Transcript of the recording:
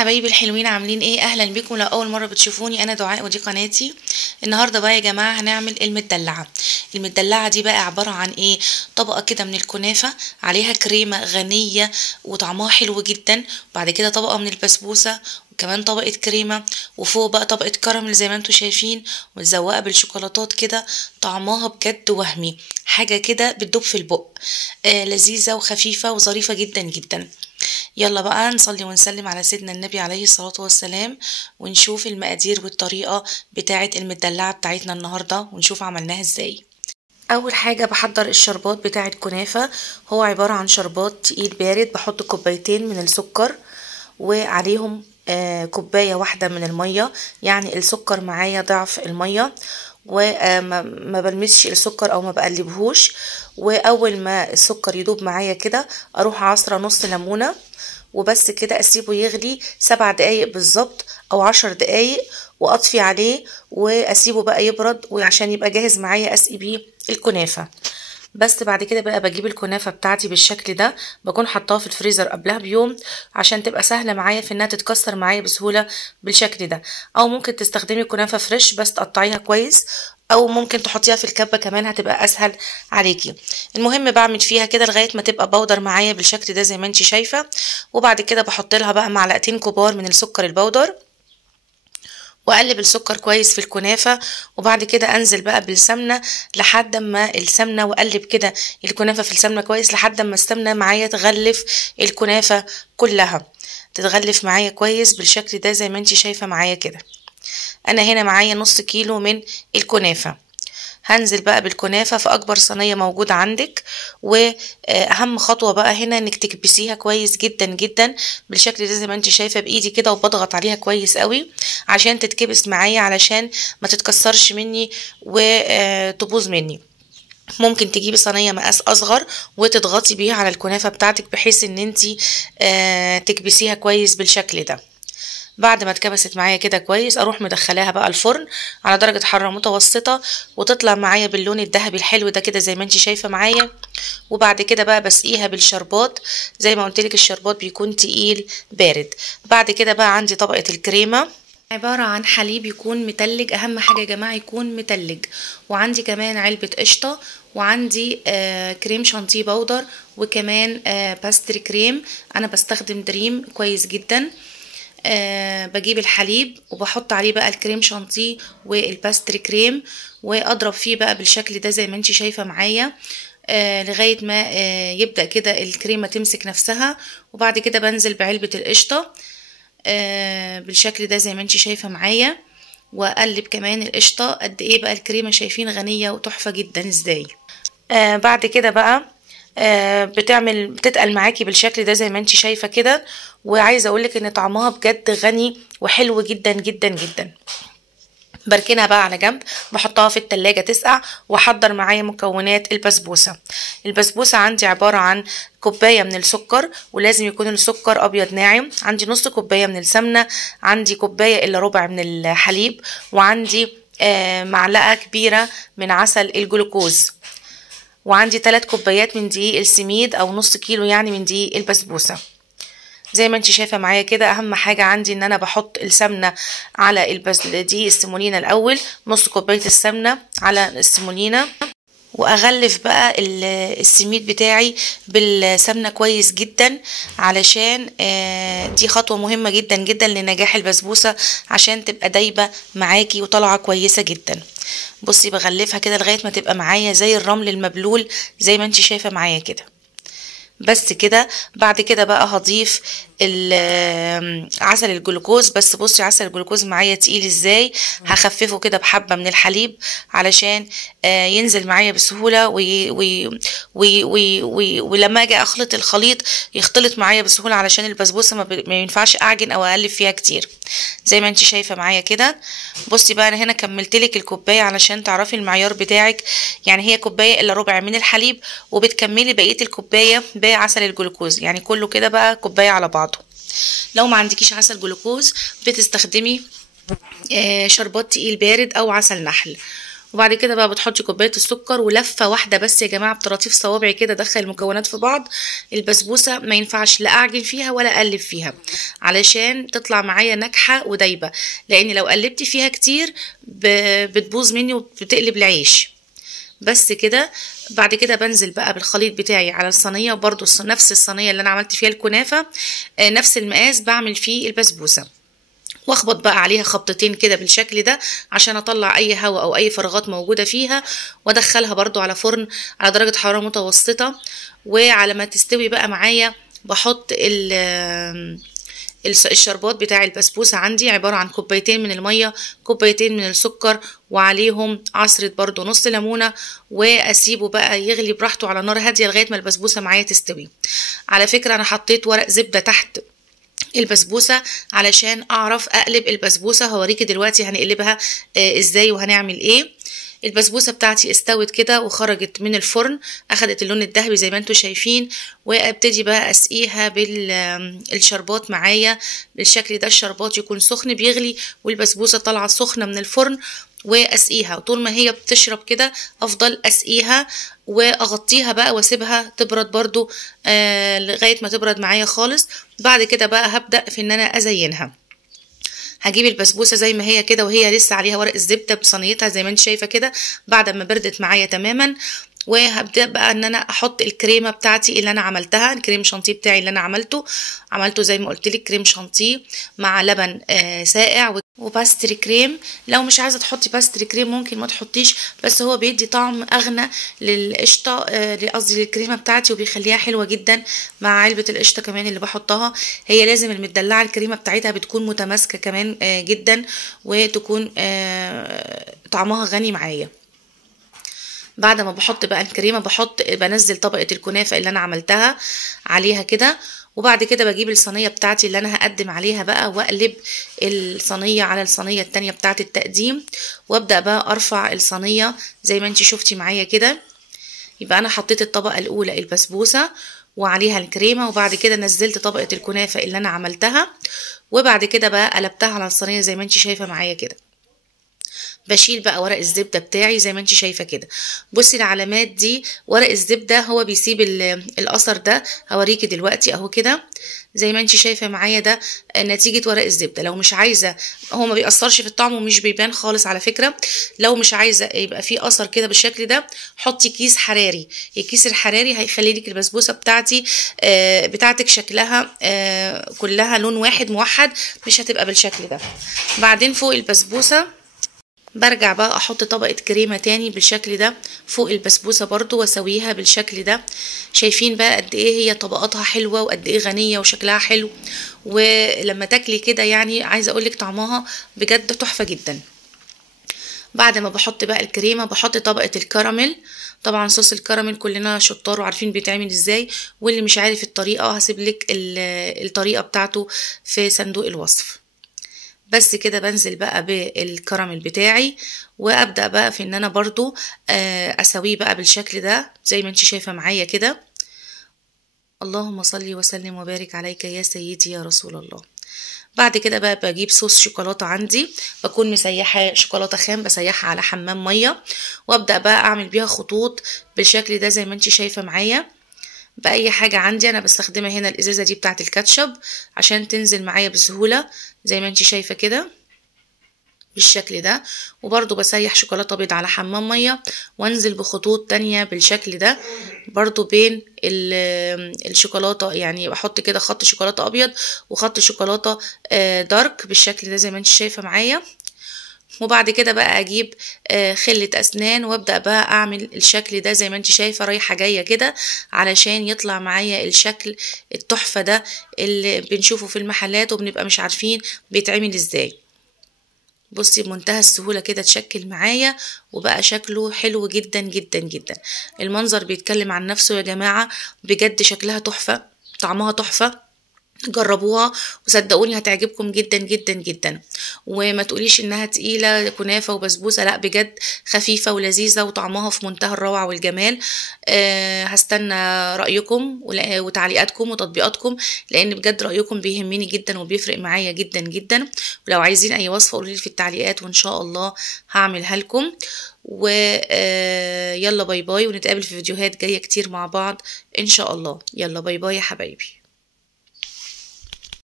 حبايبي الحلوين، عاملين ايه؟ اهلا بيكم. لو اول مره بتشوفوني انا دعاء ودي قناتي. النهارده بقى يا جماعه هنعمل المدلعه. المدلعه دي بقى عباره عن ايه؟ طبقه كده من الكنافه عليها كريمه غنيه وطعمها حلو جدا، وبعد كده طبقه من البسبوسه وكمان طبقه كريمه، وفوق بقى طبقه كراميل زي ما انتم شايفين، متزوقه بالشوكولاتات كده. طعمها بجد وهمي، حاجه كده بتدوب في البق. لذيذه وخفيفه وظريفه جدا جدا. يلا بقى نصلي ونسلم على سيدنا النبي عليه الصلاة والسلام، ونشوف المقادير والطريقة بتاعة المدلعة بتاعتنا النهاردة ونشوف عملناها ازاي. اول حاجة بحضر الشربات بتاع الكنافة. هو عبارة عن شربات تقيل بارد. بحط كوبايتين من السكر وعليهم كوباية واحدة من المية، يعني السكر معايا ضعف المية، وما بلمسش السكر او ما بقلبهوش. واول ما السكر يدوب معايا كده اروح عصرة نص ليمونة، وبس كده اسيبه يغلي 7 دقايق بالظبط او 10 دقايق، واطفي عليه واسيبه بقى يبرد، وعشان يبقى جاهز معايا اسقي بيه الكنافة. بس بعد كده بقى بجيب الكنافة بتاعتي بالشكل ده، بكون حطاها في الفريزر قبلها بيوم عشان تبقى سهلة معايا في انها تتكسر معايا بسهولة بالشكل ده. او ممكن تستخدمي كنافة فريش بس تقطعيها كويس، او ممكن تحطيها في الكبة كمان هتبقى اسهل عليكي. المهم بعمل فيها كده لغاية ما تبقى بودر معايا بالشكل ده زي ما انتي شايفة. وبعد كده بحط لها بقى معلقتين كبار من السكر البودر، واقلب السكر كويس في الكنافة. وبعد كده انزل بقى بالسمنة لحد ما السمنة، واقلب كده الكنافة في السمنة كويس لحد ما السمنة معايا تغلف الكنافة كلها، تتغلف معايا كويس بالشكل ده زي ما انتي شايفة معايا كده. انا هنا معايا نص كيلو من الكنافة. هنزل بقى بالكنافة في اكبر صينية موجودة عندك. واهم خطوة بقى هنا انك تكبسيها كويس جدا جدا بالشكل ده زي ما انت شايفة بايدي كده، وبضغط عليها كويس قوي عشان تتكبس معايا، علشان ما تتكسرش مني وتبوظ مني. ممكن تجيبي صينية مقاس اصغر وتضغطي بيها على الكنافة بتاعتك بحيث ان انت تكبسيها كويس بالشكل ده. بعد ما اتكبست معايا كده كويس اروح مدخلاها بقى الفرن على درجة حرارة متوسطة، وتطلع معايا باللون الذهبي الحلو ده كده زي ما انت شايفة معايا. وبعد كده بقى بسقيها بالشربات زي ما قلتلك، الشربات بيكون تقيل بارد. بعد كده بقى عندي طبقة الكريمة، عبارة عن حليب يكون متلج، اهم حاجة يا جماعة يكون متلج. وعندي كمان علبة قشطة، وعندي كريم شانتيه بودر، وكمان باستري كريم. انا بستخدم دريم كويس جدا. بجيب الحليب وبحط عليه بقى الكريم شانتيه والباستري كريم، واضرب فيه بقى بالشكل ده زي ما انت شايفة معايا لغاية ما يبدأ كده الكريمة تمسك نفسها. وبعد كده بنزل بعلبة القشطة بالشكل ده زي ما انت شايفة معايا، واقلب كمان القشطة. قد ايه بقى الكريمة شايفين غنية وتحفة جدا ازاي. بعد كده بقى بتتقل معاكي بالشكل ده زي ما انت شايفة كده. وعايزة اقولك ان طعمها بجد غني وحلو جدا جدا جدا. بركنها بقى على جنب، بحطها في التلاجة تسقع، واحضر معايا مكونات البسبوسة. البسبوسة عندي عبارة عن كوباية من السكر، ولازم يكون السكر ابيض ناعم. عندي نص كوباية من السمنة، عندي كوباية الا ربع من الحليب، وعندي معلقة كبيرة من عسل الجلوكوز، وعندي 3 كوبايات من دقيق السميد او نص كيلو يعني من دقيق البسبوسة زي ما انت شايفة معايا كده. اهم حاجة عندي ان انا بحط السمنة على دقيق السمولينا الاول، نص كوباية السمنة على السمولينا، واغلف بقى السميد بتاعي بالسمنة كويس جدا، علشان دي خطوة مهمة جدا جدا لنجاح البسبوسة، عشان تبقى دايبة معاكي وطالعة كويسة جدا. بصي بغلفها كده لغاية ما تبقى معايا زي الرمل المبلول زي ما انت شايفة معايا كده. بس كده بعد كده بقى هضيف عسل الجلوكوز. بس بصي عسل الجلوكوز معايا تقيل ازاي، هخففه كده بحبة من الحليب علشان ينزل معايا بسهولة، ولما اجي اخلط الخليط يختلط معايا بسهولة، علشان البسبوسة ما ينفعش اعجن او اقلب فيها كتير زي ما انت شايفة معايا كده. بصي بقى انا هنا كملتلك الكوباية علشان تعرفي المعيار بتاعك، يعني هي كوباية الا ربع من الحليب، وبتكملي بقية الكوباية بعسل الجلوكوز، يعني كله كده بقى كوباية على بعضه. لو ما عندكيش عسل جلوكوز بتستخدمي شربات تقيل بارد او عسل نحل. وبعد كده بقى بتحطي كوبايه السكر ولفه واحده بس يا جماعه بطراطيف صوابعي كده، ادخل المكونات في بعض. البسبوسه ما ينفعش لا اعجن فيها ولا اقلب فيها علشان تطلع معايا ناجحه ودايبه، لان لو قلبتي فيها كتير بتبوظ مني وبتقلب العيش. بس كده. بعد كده بنزل بقى بالخليط بتاعي على الصينيه، برضو نفس الصينيه اللي انا عملت فيها الكنافه، نفس المقاس بعمل فيه البسبوسه، واخبط بقى عليها خبطتين كده بالشكل ده عشان اطلع اي هواء او اي فراغات موجوده فيها، وادخلها برضو على فرن على درجه حراره متوسطه. وعلى ما تستوي بقى معايا بحط الشربات بتاع البسبوسه عندي، عباره عن كوبايتين من الميه، كوبايتين من السكر، وعليهم عصره برضو نص ليمونه، واسيبه بقى يغلي براحته على نار هاديه لغايه ما البسبوسه معايا تستوي. على فكره انا حطيت ورق زبده تحت البسبوسه علشان اعرف اقلب البسبوسه، هوريكي دلوقتي هنقلبها ازاي وهنعمل ايه. البسبوسه بتاعتي استوت كده وخرجت من الفرن، اخدت اللون الذهبي زي ما انتم شايفين، وابتدي بقى اسقيها بالشربات معايا بالشكل ده. الشربات يكون سخن بيغلي والبسبوسه طالعه سخنه من الفرن، واسقيها طول ما هي بتشرب كده، افضل اسقيها واغطيها بقى واسيبها تبرد برضو لغايه ما تبرد معايا خالص. بعد كده بقى هبدا في ان انا ازينها. هجيب البسبوسه زي ما هي كده وهي لسه عليها ورق الزبده بصينيتها زي ما انت شايفه كده، بعد ما بردت معايا تماما. وهبدا بقى ان انا احط الكريمه بتاعتي اللي انا عملتها، الكريم شانتيه بتاعي اللي انا عملته زي ما قلت لك كريم شانتيه مع لبن ساقع وباستري كريم. لو مش عايزه تحطي باستري كريم ممكن ما تحطيش، بس هو بيدي طعم اغنى للقشطه، قصدي للكريمه بتاعتي، وبيخليها حلوه جدا مع علبه القشطه كمان اللي بحطها. هي لازم المدلعه الكريمه بتاعتها بتكون متماسكه كمان جدا، وتكون طعمها غني معايا. بعد ما بحط بقى الكريمه بنزل طبقه الكنافه اللي انا عملتها عليها كده، وبعد كده بجيب الصينيه بتاعتي اللي انا هقدم عليها بقى، واقلب الصينيه على الصينيه التانية بتاعه التقديم، وابدا بقى ارفع الصينيه زي ما انتي شفتي معايا كده. يبقى انا حطيت الطبقه الاولى البسبوسه وعليها الكريمه، وبعد كده نزلت طبقه الكنافه اللي انا عملتها، وبعد كده بقى قلبتها على الصينيه زي ما انتي شايفه معايا كده. بشيل بقى ورق الزبدة بتاعي زي ما انت شايفة كده. بصي العلامات دي ورق الزبدة هو بيسيب الاثر ده، هوريكي دلوقتي اهو كده زي ما انت شايفة معايا ده نتيجة ورق الزبدة. لو مش عايزة، هو ما بيأثرش في الطعم ومش بيبان خالص على فكرة. لو مش عايزة يبقى فيه اثر كده بالشكل ده، حطي كيس حراري. الكيس الحراري هيخلي لك البسبوسة بتاعتك شكلها كلها لون واحد موحد، مش هتبقى بالشكل ده. بعدين فوق البسبوسة برجع بقى احط طبقة كريمة تاني بالشكل ده فوق البسبوسة برضو، واسويها بالشكل ده. شايفين بقى قد ايه هي طبقاتها حلوة وقد ايه غنية وشكلها حلو، ولما تاكلي كده يعني عايزة اقولك طعمها بجد تحفة جدا. بعد ما بحط بقى الكريمة بحط طبقة الكراميل. طبعا صوص الكراميل كلنا شطار وعارفين بيتعمل ازاي، واللي مش عارف الطريقة هسيبلك الطريقة بتاعته في صندوق الوصف. بس كده بنزل بقى بالكراميل بتاعي، وابدأ بقى في ان انا برضو اسويه بقى بالشكل ده زي ما انت شايفة معايا كده. اللهم صل وسلم وبارك عليك يا سيدي يا رسول الله. بعد كده بقى بجيب صوص شوكولاتة عندي، بكون مسيحة شوكولاتة خام بسيحها على حمام مية، وابدأ بقى اعمل بيها خطوط بالشكل ده زي ما انت شايفة معايا بأي حاجة عندي. انا بستخدمها هنا الازازة دي بتاعت الكاتشب عشان تنزل معايا بسهولة زي ما انت شايفة كده بالشكل ده. وبرضو بسيح شوكولاتة بيض على حمام مية وانزل بخطوط تانية بالشكل ده برضو بين الشوكولاتة، يعني بحط كده خط شوكولاتة ابيض وخط شوكولاتة دارك بالشكل ده زي ما انت شايفة معايا. وبعد كده بقى اجيب خلة اسنان وابدأ بقى اعمل الشكل ده زي ما انت شايفة رايحة جاية كده علشان يطلع معايا الشكل التحفة ده اللي بنشوفه في المحلات وبنبقى مش عارفين بيتعمل ازاي. بصي بمنتهى السهولة كده تشكل معايا وبقى شكله حلو جدا جدا جدا. المنظر بيتكلم عن نفسه يا جماعة، بجد شكلها تحفة، طعمها تحفة، جربوها وصدقوني هتعجبكم جدا جدا جدا. وما تقوليش انها تقيلة كنافة وبسبوسة، لا بجد خفيفة ولذيذة وطعمها في منتهى الروعة والجمال. هستنى رأيكم وتعليقاتكم وتطبيقاتكم، لان بجد رأيكم بيهمني جدا وبيفرق معايا جدا جدا. ولو عايزين اي وصفة قولولي في التعليقات وان شاء الله هعملها لكم. ويلا باي باي، ونتقابل في فيديوهات جاية كتير مع بعض ان شاء الله. يلا باي باي يا حبايبي.